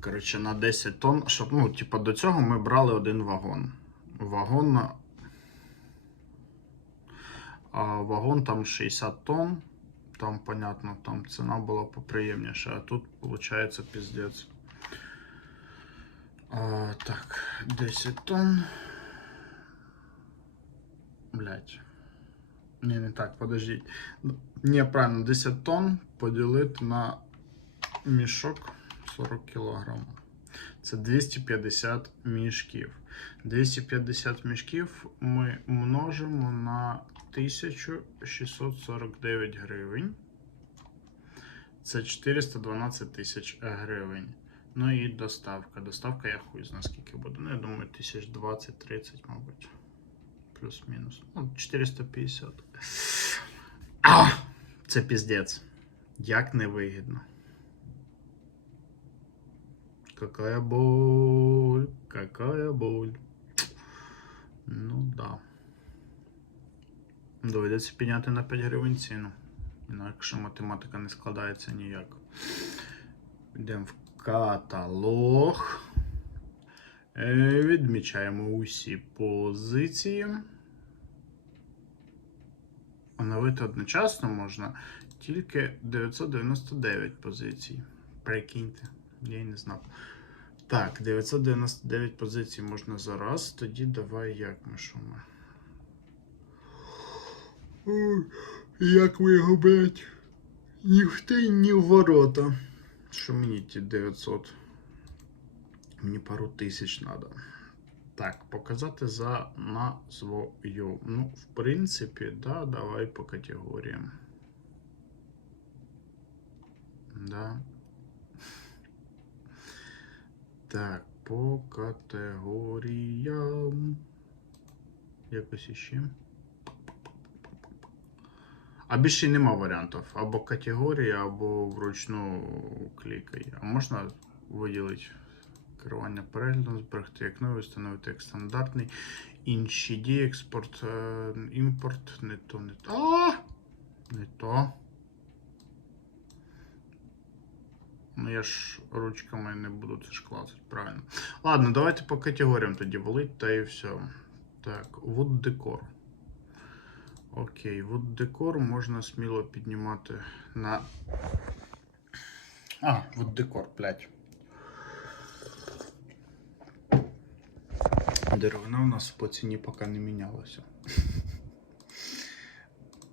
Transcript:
Коротше, на 10 тонн, щоб, ну, типа, до цього ми брали один вагон. Вагон. А вагон там 60 тонн. Там, понятно, там ціна була поприємніша, а тут, виходить, піздець. А, так, 10 тонн. Блять. Ні, не так, подождіть. Ні, правильно, 10 тонн поділити на мішок 40 кг. Це 250 мішків. 250 мішків ми множимо на 1649 гривень. Це 412 тисяч гривень. Ну і доставка. Доставка я хуй знаю скільки буде. Ну, я думаю, 1020-30, мабуть. Плюс-мінус. Ну, 450. А! Це піздець. Як невигідно. Какая боль, какая боль. Ну да. Доведеться підняти на 5 гривень ціну. Інакше математика не складається ніяк. Йдемо в каталог. Е, Відмічаємо усі позиції. Оновити одночасно можна тільки 999 позицій. Прикиньте, я й не знав. Так, 999 позицій можна зараз. Тоді давай як ми що ми. Як ви його брать? Ні в те, ні в ворота. Що мені ті 900? Мені пару тисяч треба. Так, показати за назвою. Ну, в принципі, да, давай по категоріям. Да. Так, по категоріям. Якось іще. А більше нема варіантів. Або категорія, або вручну клікай. А можна виділити керування переглядом, зберегти як новий, встановити як стандартний. Інші дії, експорт, е, імпорт, не то, не то. А! Не то. Ну я ж ручками не буду це ж клацати, правильно. Ладно, давайте по категоріям тоді валить, та і все. Так, wood decor. Окей, wood decor можна сміло піднімати на. А, wood decor, блядь. Деревина у нас по ціні поки не мінялася.